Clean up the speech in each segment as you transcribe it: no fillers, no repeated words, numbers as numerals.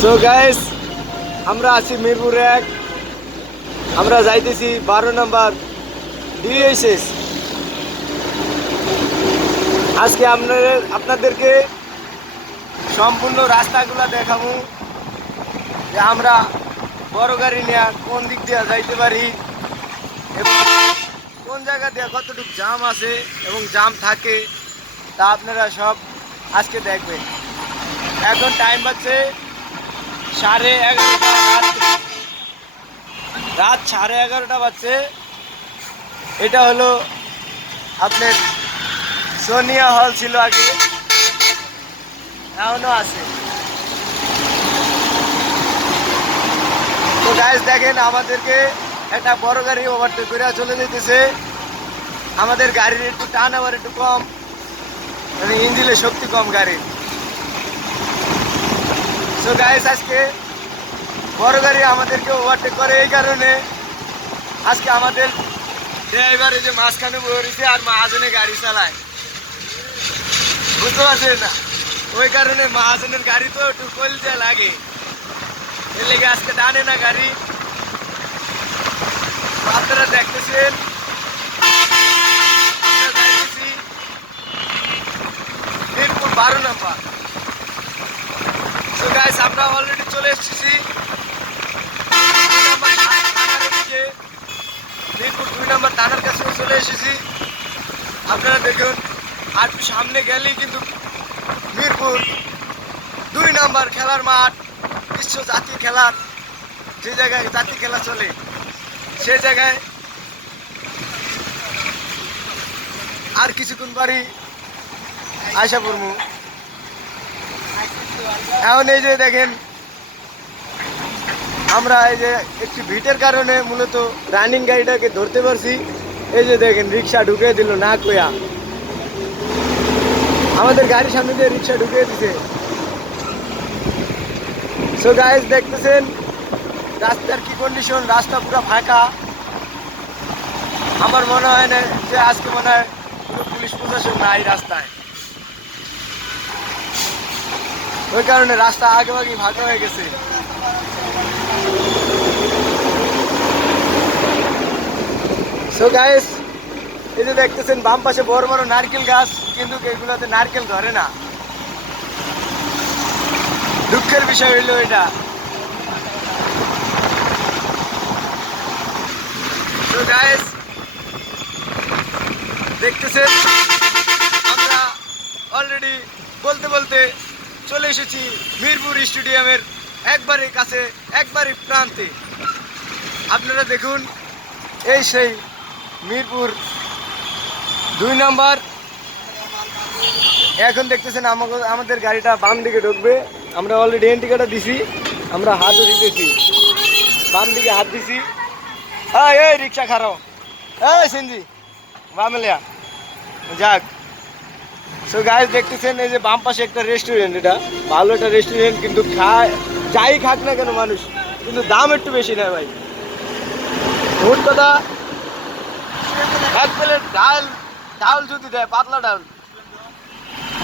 So guys, আমরা আছি মিরপুর 1। আমরা যাইতেছি 12 নম্বর ডিএসএস। আজকে আপনাদেরকে সম্পূর্ণ রাস্তাগুলো দেখাবো, যে আমরা বড় গাড়ি নিয়ে কোন দিক দিয়ে যাইতে পারি এবং কোন জায়গা দিয়ে কতটুকু জাম আছে এবং জাম থাকে তা আপনারা সব আজকে দেখবেন। এখন টাইম বাজছে 11:30 রাত 11:30 বাজছে। এটা হলো আপনার সোনিয়া হল ছিল আগে, এখনো আছে। তো গাইস দেখেন, আমাদেরকে একটা বড় গাড়ি ওভারটেক করে চলে যেতেছে। আমাদের গাড়ির একটু টান আবার একটু কম, মানে ইঞ্জিনের শক্তি কম গাড়ির। সো গাইস, আজকে বড় গাড়ি আমাদেরকে ওভারটেক করে এই কারণে, আজকে আমাদের ড্রাইভার এই যে মাঝখানে বসে আর মাহাজনে গাড়ি চালায়, বুঝতে পারছেন না? ওই কারণে মাহাজনের গাড়ি তো একটু কলজা লাগে, এর লেগে আজকে টানে না গাড়ি। আপনারা দেখতেছেন মিরপুর 12 নম্বর। সো গাইস, আমরা অলরেডি চলে এসেছি মিরপুর 2 নম্বর থানার কাছে চলে এসেছি। আপনারা দেখুন, আর একটু সামনে গেলেই কিন্তু মিরপুর 2 নম্বর খেলার মাঠ, বিশ্ব জাতীয় খেলার যে জায়গায় জাতীয় খেলা চলে সেই জায়গায় আর কিছুক্ষণ পরই আশা করবো। এখন এই যে দেখেন, আমরা এই যে একটু ভিড়ের কারণে মূলত রানিং গাড়িটাকে ধরতে পারছি। এই যে দেখেন, রিক্সা ঢুকিয়ে দিল না কইয়া, আমাদের গাড়ির সামনে দিয়ে রিক্সা ঢুকিয়ে দিছে। সো গাইস, দেখতেছেন রাস্তার কি কন্ডিশন, রাস্তা পুরো ফাঁকা। আমার মনে হয় না যে আজকে মনে হয় পুরো পুলিশ প্রশাসন নাই রাস্তায়, ওই কারণে রাস্তা আগেভাগেই ফাঁকা হয়ে গেছে। সো গাইস, এই যে দেখতেছেন বাম পাশে বড় বড় নারকেল গাছ, কিন্তু এগুলোতে নারকেল ধরে না। দুঃখের বিষয় হইলো এটা। সো গাইস, দেখতেছেন আমরা অলরেডি বলতে বলতে চলে এসেছি মিরপুর স্টেডিয়ামের একবারে কাছে, একবারে প্রান্তে। আপনারা দেখুন, এই সেই মিরপুর 2 নম্বর। এখন দেখতেছেন আমাদের গাড়িটা বাম দিকে ঢুকবে। আমরা অলরেডি এন্ট্রিকাটা দিছি, আমরা হাতও দিতেছি, বাম দিকে হাত দিছি। এই রিক্সা খারাপ, এই সিনজি বামেলিয়া যাক। সো গাইস, দেখতেছেন এই যে বাম পাশে একটা রেস্টুরেন্ট, এটা ভালো একটা রেস্টুরেন্ট, কিন্তু যাই খাক না কেন মানুষ, কিন্তু দাম একটু বেশি নেয় ভাই। মোট কথা, 1 প্লেট ডাল যদি দেয়, পাতলা ডাল,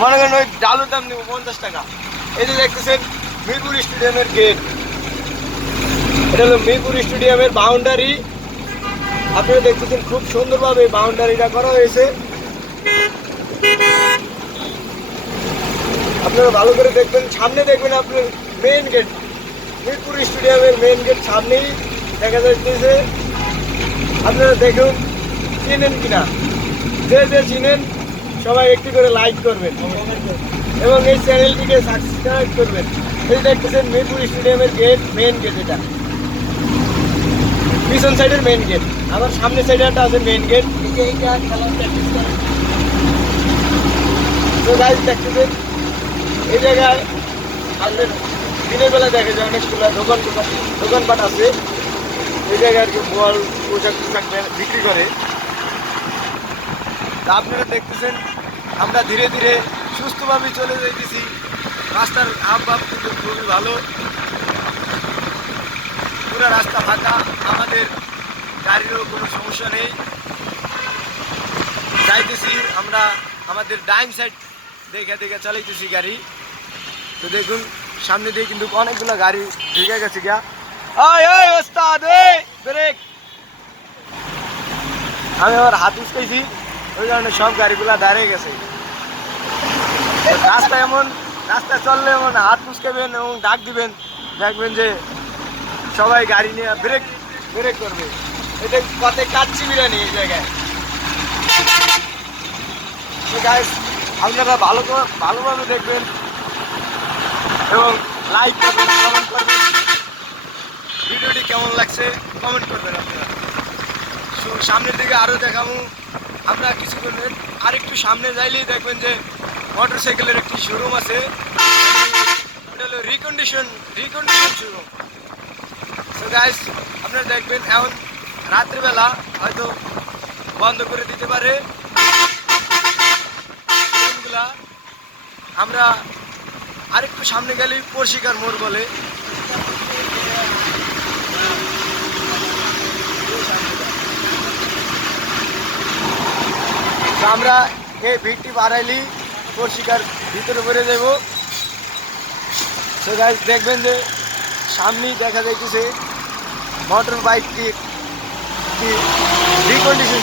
মনে করেন ওই ডালের দাম নেব 50 টাকা। এই যে দেখতেছেন মিরপুর স্টেডিয়ামের গেট, এটা হলো মিরপুর স্টেডিয়ামের বাউন্ডারি। আপনারা দেখতেছেন খুব সুন্দরভাবে বাউন্ডারিটা করা হয়েছে। আপনারা ভালো করে দেখবেন, সামনে দেখবেন আপনার মেইন গেট, মিরপুর স্টেডিয়ামের মেইন গেট সামনেই দেখা যাচ্ছে। আপনারা দেখুন, চিনেন কিনা, যে যে চিনেন সবাই একটু করে লাইক করবেন এবং এই চ্যানেলটিকে সাবস্ক্রাইব করবেন। এই দেখতেছেন মিরপুর স্টেডিয়ামের গেট, মেইন গেট, এটা পিছন সাইডের মেইন গেট, আবার সামনের সাইডে একটা আছে মেইন গেট। তো গাইস, দেখতেছেন এই জায়গায় আপনার দিনের বেলা দেখা যায় অনেকগুলো দোকানপাট আছে। এই জায়গায় আর কি বল পোশাক বিক্রি করে। তা আপনারা দেখতেছেন আমরা ধীরে ধীরে সুস্থভাবে চলে যাইতেছি। রাস্তার হাবভাব কিন্তু খুবই ভালো, পুরো রাস্তা ফাঁকা, আমাদের গাড়িরও কোনো সমস্যা নেই। যাইতেছি আমরা আমাদের ডাইন সাইড দেখে দেখে চালাইতেছি গাড়ি। তো দেখুন সামনে দিয়ে কিন্তু অনেকগুলো গাড়ি ঢুকে গেছে গিয়া। এই ওস্তাদ এই ব্রেক। আমি আবার হাত উস্কাইছি, ওই কারণে সব গাড়িগুলা দাঁড়িয়ে গেছে। রাস্তা এমন, রাস্তায় চললে এমন হাত উস্কাবেন এবং ডাক দিবেন, দেখবেন যে সবাই গাড়ি নিয়ে ব্রেক ব্রেক করবে। এটা কত কাচ্চি বিরিয়ানি এই জায়গায়। তো গাইস, আপনারা ভালোভাবে দেখবেন এবং লাইক করবেন, কমেন্ট করবেন। ভিডিওটি কেমন লাগছে কমেন্ট করবেন আপনারা। সামনের দিকে আরও দেখাবো আমরা কিছুক্ষণের। আরেকটু সামনে যাইলেই দেখবেন যে মোটর সাইকেলের একটি শোরুম আছে, ওটা হলো রিকন্ডিশন শোরুম। সো গাইস, আপনারা দেখবেন এখন রাত্রিবেলা হয়তো বন্ধ করে দিতে পারে শোরুমগুলা। আমরা আরেকটু সামনে গেলেই পরশিকার মোড় বলে। আমরা এই ভিড়টি বাড়াইলি পরশিকার ভিতরে ভরে দেব। তো গাইস, দেখবেন যে সামনেই দেখা যাইতেছে মোটর বাইকটি রিকন্ডিশন